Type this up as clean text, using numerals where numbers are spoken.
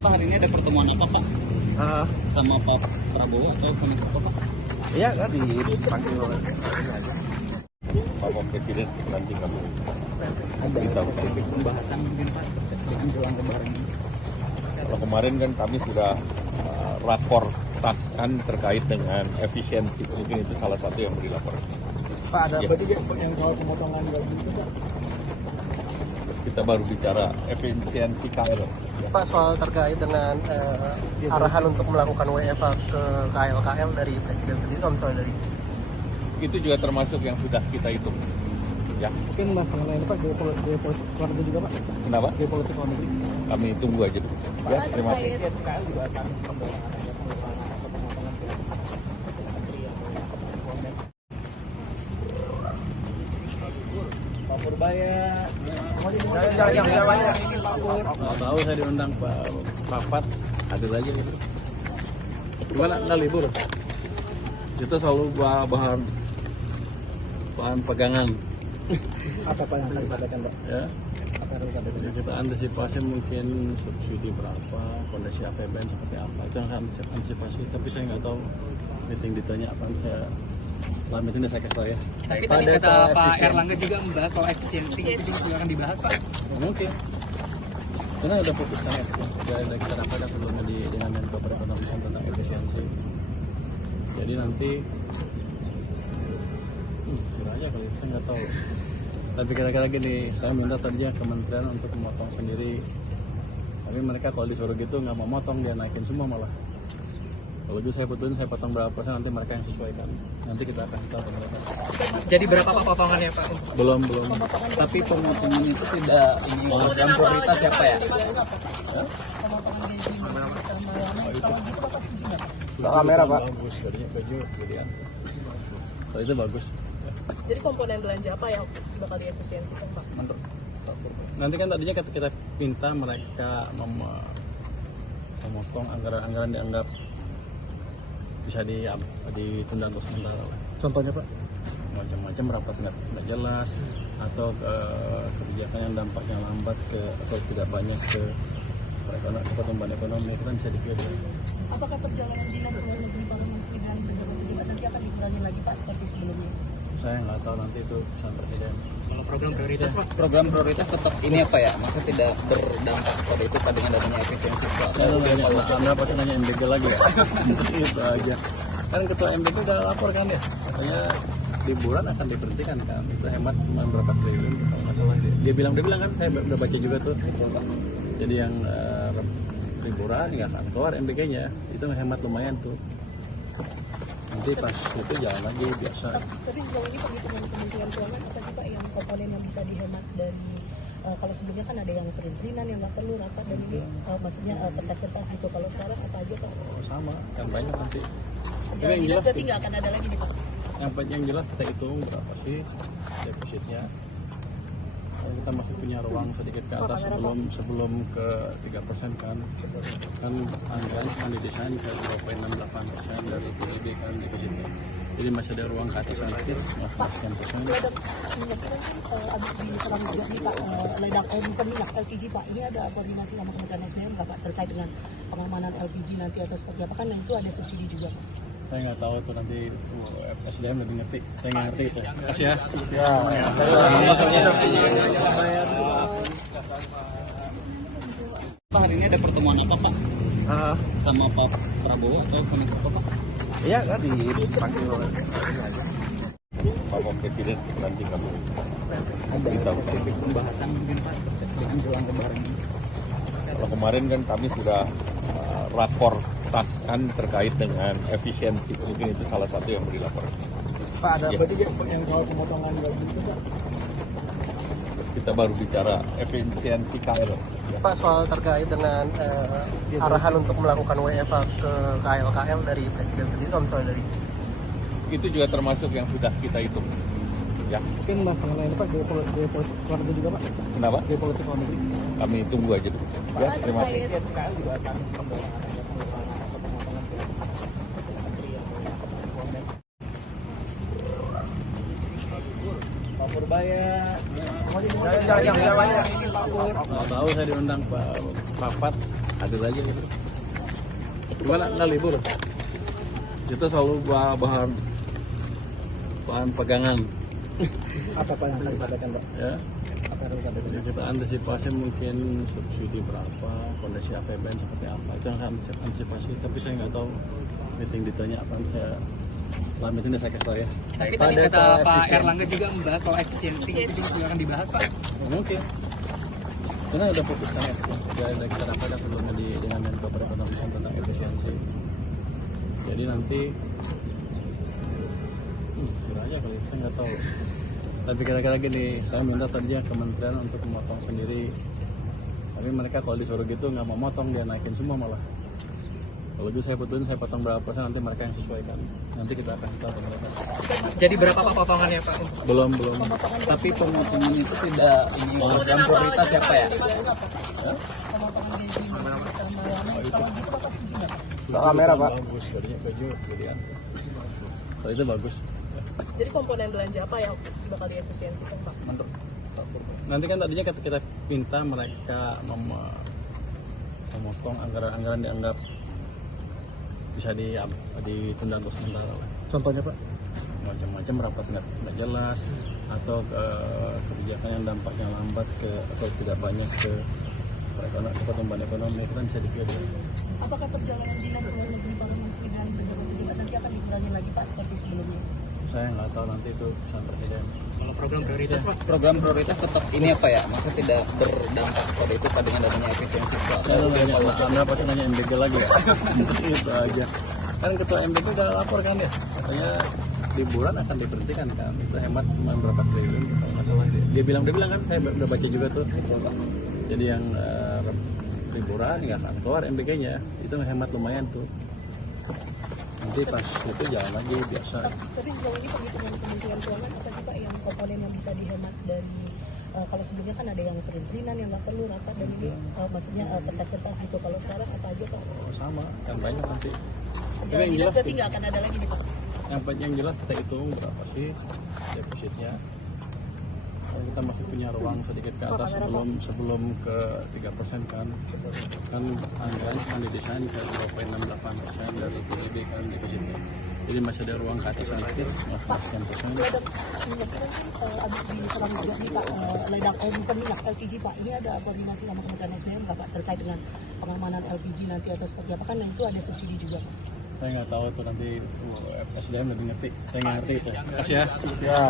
Pak, hari ini ada pertemuan apa Pak? Sama Pak Prabowo atau sama siapa Pak? Iya kan dipanggil oleh Bapak Presiden nanti kami Ada pembahasan mungkin Pak dengan jelang lebaran. kalau kemarin kan kami sudah raportaskan terkait dengan efisiensi, mungkin itu salah satu yang beri laporan. Pak, ada Ya. apa juga yang soal pemotongan gaji itu Pak? Kita baru bicara efisiensi KL. Pak, soal terkait dengan arahan untuk melakukan WFA ke KL dari Presiden sendiri, kalau misalnya dari Itu juga termasuk yang sudah kita hitung. Ya, mungkin mas mengenai Pak geopolitik luar negeri juga Pak, kenapa? geopolitik luar negeri. Kami tunggu aja dulu. Ya, terima kasih. KL juga akan mendorong adanya pengurangan atau pemotongan Pak Purbaya. Tahu saya diundang Pak Papat, hadir aja gitu. Gimana nggak libur? Kita selalu bahan pegangan. Apa Pak yang akan disampaikan Pak? Ya, Apa yang akan disampaikan? jadi kita antisipasi mungkin subsidi berapa, kondisi APBN seperti apa, itu yang saya antisipasi. Tapi saya nggak tahu meeting ditanya apa, saya setelah meeting saya kasih tahu ya. Tapi tadi kata Pak Erlangga juga membahas soal efisiensi, itu juga akan dibahas Pak. Mungkin. Karena ada putusan efisiensi, ada kita dapat sebelumnya dengan Menko Perekonomian tentang efisiensi. Jadi nanti jujur aja kalau saya nggak tahu. Tapi kira-kira gini, saya minta tadinya kementerian untuk memotong sendiri. Tapi mereka kalau disuruh gitu nggak mau motong, dia naikin semua malah. Kalau gitu saya putusin, saya potong berapa persen, nanti mereka yang sesuaikan. Nanti kita akan tahu pemerintah. Jadi berapa Pak potongannya Pak? Belum. Tapi pemotongan itu tidak ini dalam prioritas siapa ya? Kamera, Pak. Bagus, jadinya baju, jadian. Kalau itu bagus. Jadi komponen belanja apa yang bakal diefisiensikan Pak? Nanti kan tadinya kita minta mereka memotong anggaran-anggaran dianggap bisa ditunda untuk sementara. Contohnya Pak? Macam-macam rapat nggak jelas atau kebijakan yang dampaknya lambat atau tidak banyak ke pertumbuhan ekonomi, itu kan bisa dipilih. Apakah perjalanan dinas luar negeri para menteri dan pejabat-pejabat nanti akan dikurangi lagi Pak seperti sebelumnya? Saya nggak tahu nanti itu pesan presiden. Kalau program prioritas Pak? Program prioritas tetap ini apa ya? Maksudnya tidak berdampak pada itu Pak dengan adanya efisiensi Pak? Anda pasti nanya MBG lagi ya? Itu aja. Kan ketua MBG udah lapor kan ya? Katanya liburan akan diberhentikan kan? Itu hemat cuma berapa triliun kalau nggak salah. Dia bilang kan, saya udah baca juga tuh. Jadi yang liburan nggak akan keluar MBG-nya. Itu hemat lumayan tuh. Nanti pas itu jalan lagi biasa. Tapi sejauh ini perhitungan Kementerian Keuangan apa sih Pak yang komponen yang bisa dihemat dari kalau sebelumnya kan ada yang perizinan yang nggak perlu rapat dan ini maksudnya kertas-kertas gitu. Kalau sekarang apa aja Pak? Sama, kan banyak nanti. Jalan dinas berarti nggak akan ada lagi nih Pak? Yang jelas kita hitung berapa sih defisitnya. Kalau kita masih punya ruang sedikit ke atas sebelum ke 3% kan anggaran kan didesain ke 2,68% dari PDB kan defisitnya. Jadi masih ada ruang ke atas sedikit, sekian persen. Ledak minyak kan habis diserang juga nih Pak, ledak minyak LPG Pak. Ini ada koordinasi sama Kementerian SDM nggak Pak terkait dengan pengamanan LPG nanti atau seperti apa kan yang itu ada subsidi juga Pak? Saya nggak tahu tuh nanti SDM lebih ngerti. Saya nggak ngerti itu. Kasih ya. Pak, hari ini ada pertemuan apa Pak? Sama Pak Prabowo atau sama siapa Pak? Iya kan dipanggil oleh Bapak Presiden nanti kami Ada pembahasan mungkin Pak dengan jelang lebaran. Kalau kemarin kan kami sudah raportaskan terkait dengan efisiensi, mungkin itu salah satu yang beri laporan. Pak, ada Ya. apa juga yang soal pemotongan gaji itu Pak? Kita baru bicara efisiensi KL. Pak, soal terkait dengan arahan untuk melakukan WFA ke KL dari Presiden sendiri, kalau misalnya dari Itu juga termasuk yang sudah kita hitung. Ya, mungkin mas mengenai Pak geopolitik luar negeri juga Pak, kenapa? geopolitik luar negeri. Kami tunggu aja dulu. Ya, terima kasih. KL juga akan mendorong adanya pengurangan atau pemotongan Pak Purbaya. Tahu saya diundang Pak Papat, adil aja gitu. Gimana nggak libur? Kita selalu bahan pegangan. Apa Pak yang akan disampaikan Pak? Ya, Apa yang akan disampaikan? jadi kita antisipasi mungkin subsidi berapa, kondisi APBN seperti apa, itu yang saya antisipasi. Tapi saya nggak tahu meeting detailnya apa. Saya setelah meeting saya kasih tahu ya. Tapi tadi kata Pak Erlangga juga membahas soal efisiensi, itu juga akan dibahas Pak. Mungkin. Karena ada fokus kan ya, ada kita dapat sebelumnya dengan Menko Perekonomian tentang efisiensi. Jadi nanti jujur aja kali saya nggak tahu. Tapi kira-kira gini, saya minta tadinya kementerian untuk memotong sendiri. Tapi mereka kalau disuruh gitu nggak mau motong, dia naikin semua malah. Kalau gitu saya putusin, saya potong berapa persen, nanti mereka yang sesuaikan. Nanti kita akan tahu ke mereka. Jadi berapa Pak potongannya Pak? Belum. Tapi pemotongan itu tidak ini program prioritas ya Pak ya? Pemotongan gaji selama itu Bapak setuju nggak? Kamera Pak. Bagus, jadinya baju jadian. Kalau itu bagus. Jadi komponen belanja apa yang bakal diefisiensikan Pak? Nanti kan tadinya kita minta mereka memotong anggaran-anggaran dianggap bisa ditunda untuk sementara lah. Contohnya Pak? Macam-macam rapat nggak jelas atau kebijakan yang dampaknya lambat atau tidak banyak ke pertumbuhan ekonomi itu kan bisa dipilih. Apakah perjalanan dinas luar negeri para menteri dan pejabat-pejabat nanti akan dikurangi lagi Pak seperti sebelumnya? Saya nggak tahu nanti itu pesan presiden. Kalau program prioritas Pak? Program prioritas tetap ini apa ya? Maksudnya tidak berdampak pada itu dengan adanya efisiensi Pak. Saya nanya, Anda pasti nanya MBG lagi ya? Itu aja. Kan ketua MBG udah lapor kan ya? Katanya liburan akan diberhentikan kan? Itu hemat cuma berapa triliun kalau nggak salah. Dia bilang kan, saya udah baca juga tuh. Jadi yang liburan nggak akan keluar MBG-nya. Itu hemat lumayan tuh. Nanti pas itu jalan lagi biasa. Tapi sejauh ini perhitungan Kementerian Keuangan apa sih Pak yang komponen yang bisa dihemat dari kalau sebelumnya kan ada yang perizinan yang nggak perlu rapat dan ini maksudnya kertas-kertas gitu. Kalau sekarang apa aja Pak? Sama, kan banyak nanti. Tapi Jalan yang dinas jelas, berarti nggak akan ada lagi nih Pak? yang jelas kita hitung berapa sih defisitnya. Kalau kita masih punya ruang sedikit ke atas sebelum ke 3% kan anggarannya kan didesain ke 2,68% dari PDB kan defisitnya. Jadi masih ada ruang ke atas sedikit, sekian persen. Ledak minyak kan habis diserang juga nih Pak, ledak bukan minyak LPG Pak. Ini ada koordinasi sama Kementerian SDM nggak Pak terkait dengan pengamanan LPG nanti atau seperti apa kan? Yang itu ada subsidi juga Pak. Saya nggak tahu itu nanti SDM lebih ngerti. Saya nggak ngerti itu. Kasih ya. Ya.